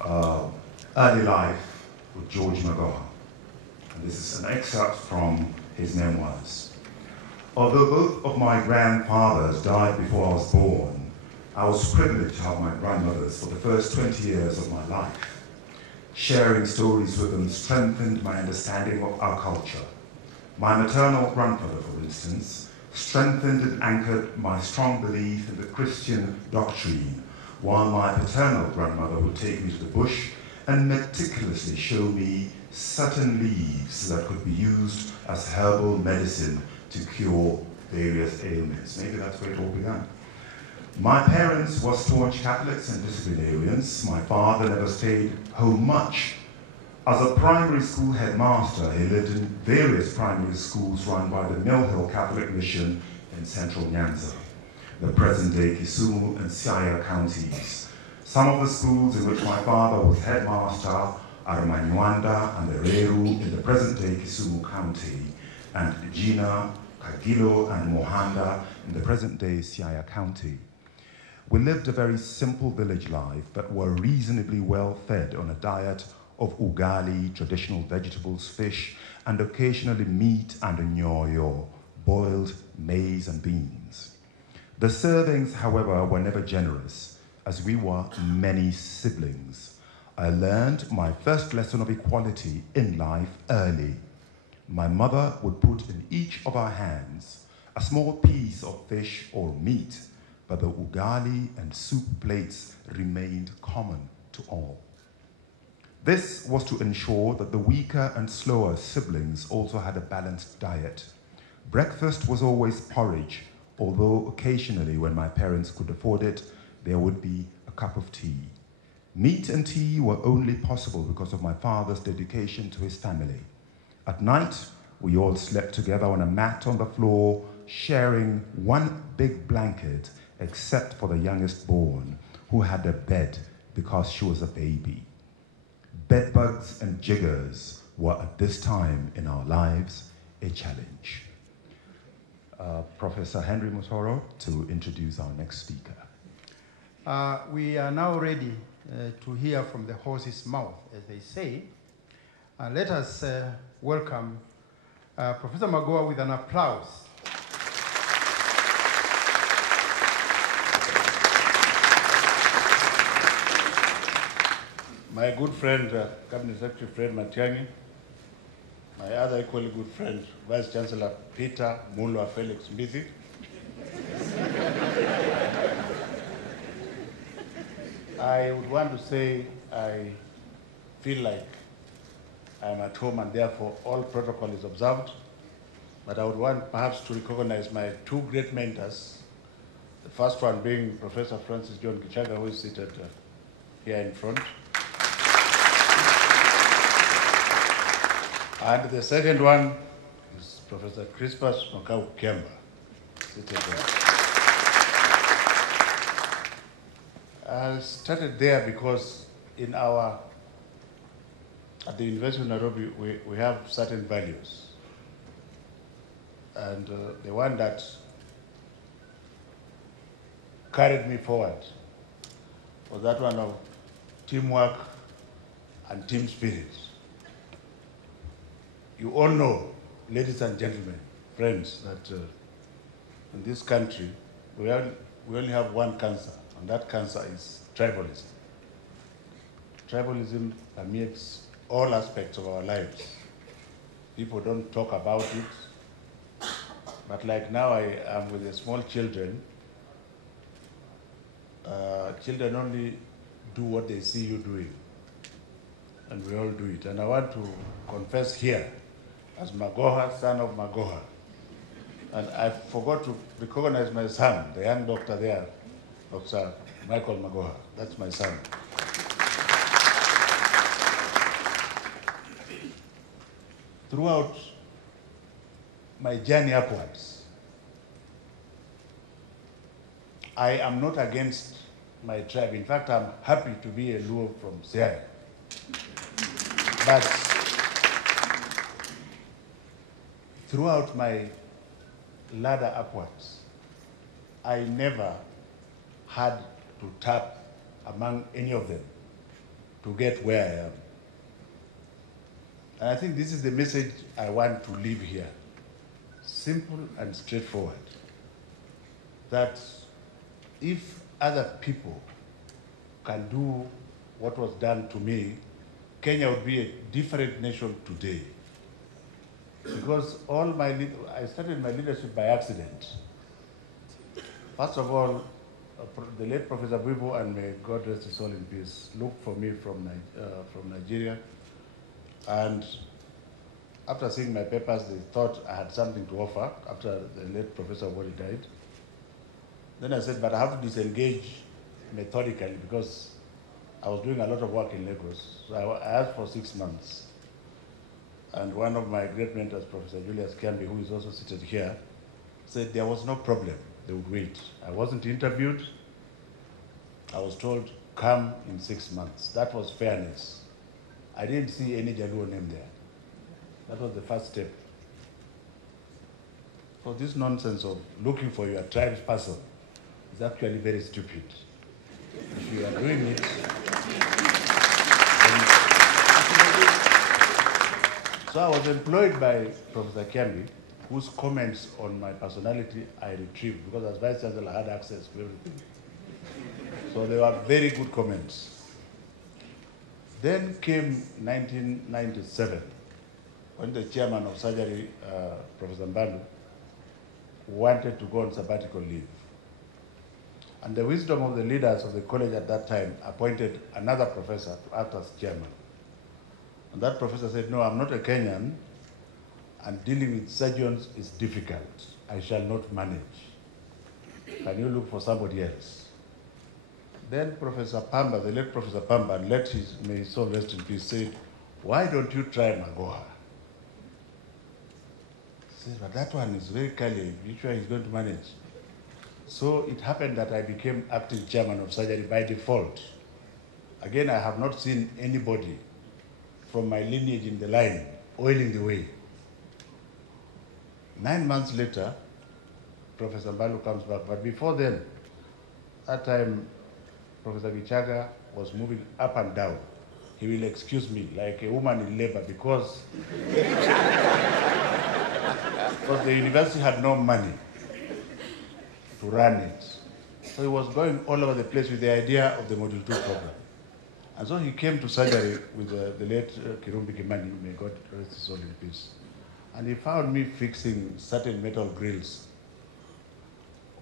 uh, Early Life with George Magoha. And this is an excerpt from his memoirs. Although both of my grandfathers died before I was born, I was privileged to have my grandmothers for the first 20 years of my life. Sharing stories with them strengthened my understanding of our culture. My maternal grandfather, for instance, strengthened and anchored my strong belief in the Christian doctrine, while my paternal grandmother would take me to the bush and meticulously show me certain leaves that could be used as herbal medicine to cure various ailments. Maybe that's where it all began. My parents were staunch Catholics and disciplinarians. My father never stayed home much. As a primary school headmaster, he lived in various primary schools run by the Mill Hill Catholic Mission in central Nyanza, the present-day Kisumu and Siaya counties. Some of the schools in which my father was headmaster are Manywanda and Ereru in the present-day Kisumu County, and Gina, Kagilo, and Mohanda in the present-day Siaya County. We lived a very simple village life, but were reasonably well fed on a diet of ugali, traditional vegetables, fish, and occasionally meat and nyoyo, boiled maize and beans. The servings, however, were never generous, as we were many siblings. I learned my first lesson of equality in life early. My mother would put in each of our hands a small piece of fish or meat, but the ugali and soup plates remained common to all. This was to ensure that the weaker and slower siblings also had a balanced diet. Breakfast was always porridge, although occasionally, when my parents could afford it, there would be a cup of tea. Meat and tea were only possible because of my father's dedication to his family. At night, we all slept together on a mat on the floor, sharing one big blanket, except for the youngest born, who had a bed because she was a baby. Bedbugs and jiggers were at this time in our lives a challenge. Professor Henry Mutoro to introduce our next speaker. We are now ready to hear from the horse's mouth, as they say. Let us welcome Professor Magoha with an applause. My good friend, Cabinet Secretary Fred Matiang'i, my other equally good friend, Vice Chancellor Peter Mulwa Felix Mbithi, I would want to say I feel like I'm at home and therefore all protocol is observed, but I would want perhaps to recognize my two great mentors, the first one being Professor Francis John Kichaga, who is seated here in front. And the second one is Professor Crispus Nokau Kemba, seated there. I started there because at the University of Nairobi, we have certain values. And the one that carried me forward was that one of teamwork and team spirit. You all know, ladies and gentlemen, friends, that in this country, we only have one cancer, and that cancer is tribalism. Tribalism permeates all aspects of our lives. People don't talk about it, but like now I am with the small children, children only do what they see you doing, and we all do it. And I want to confess here, as Magoha, son of Magoha. And I forgot to recognize my son, the young doctor there, Dr. Michael Magoha. That's my son. Throughout my journey upwards, I am not against my tribe. In fact, I'm happy to be a Luo from Siaya. But throughout my ladder upwards, I never had to tap among any of them to get where I am. And I think this is the message I want to leave here. Simple and straightforward. That if other people can do what was done to me, Kenya would be a different nation today. Because I started my leadership by accident. First of all, the late Professor Bibo, and may God rest his soul in peace, looked for me from Nigeria. And after seeing my papers, they thought I had something to offer after the late Professor Wodi died. Then I said, but I have to disengage methodically because I was doing a lot of work in Lagos. So I asked for 6 months. And one of my great mentors, Professor Julius Kiambi, who is also seated here, said there was no problem. They would wait. I wasn't interviewed. I was told, come in 6 months. That was fairness. I didn't see any Jaluo name there. That was the first step. So this nonsense of looking for your tribe's person is actually very stupid. If you are doing it, so I was employed by Professor Kiambi, whose comments on my personality I retrieved, because as Vice Chancellor I had access to everything. So they were very good comments. Then came 1997, when the chairman of surgery, Professor Mbalu, wanted to go on sabbatical leave. And the wisdom of the leaders of the college at that time appointed another professor to act as chairman. And that professor said, no, I'm not a Kenyan, and dealing with surgeons is difficult. I shall not manage. Can you look for somebody else? Then Professor Pamba, the late Professor Pamba, may his soul rest in peace, said, why don't you try Magoha? I said, but that one is very curly. Which way he's going to manage? So it happened that I became acting chairman of surgery by default. Again, I have not seen anybody from my lineage in the line oiling the way. 9 months later, Professor Mbalu comes back. But before then, that time, Professor Gichaga was moving up and down. He will excuse me, like a woman in labor, because the university had no money to run it. So he was going all over the place with the idea of the Module 2 program. And so he came to surgery with the late Kirumbi Kimani, may God rest his soul in peace. And he found me fixing certain metal grills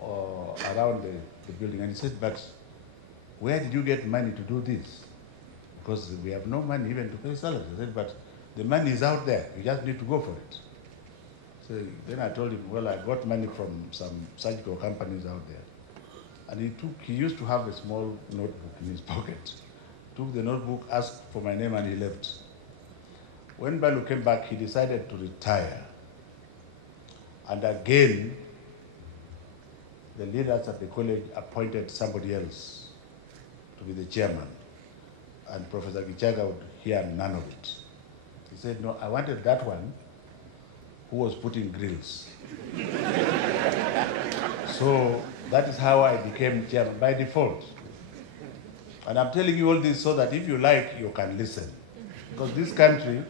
around the building. And he said, but where did you get money to do this? Because we have no money even to pay salaries. I said, but the money is out there. You just need to go for it. So then I told him, well, I got money from some surgical companies out there. And he used to have a small notebook in his pocket. Took the notebook, asked for my name, and he left. When Balu came back, he decided to retire. And again, the leaders at the college appointed somebody else to be the chairman. And Professor Gichaga would hear none of it. He said, no, I wanted that one who was putting grills. So that is how I became chairman, by default. And I'm telling you all this so that if you like, you can listen. Because this country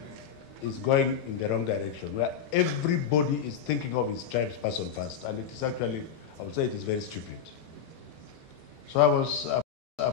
is going in the wrong direction, where everybody is thinking of his tribe's person first. And it is actually, I would say it is very stupid. So I was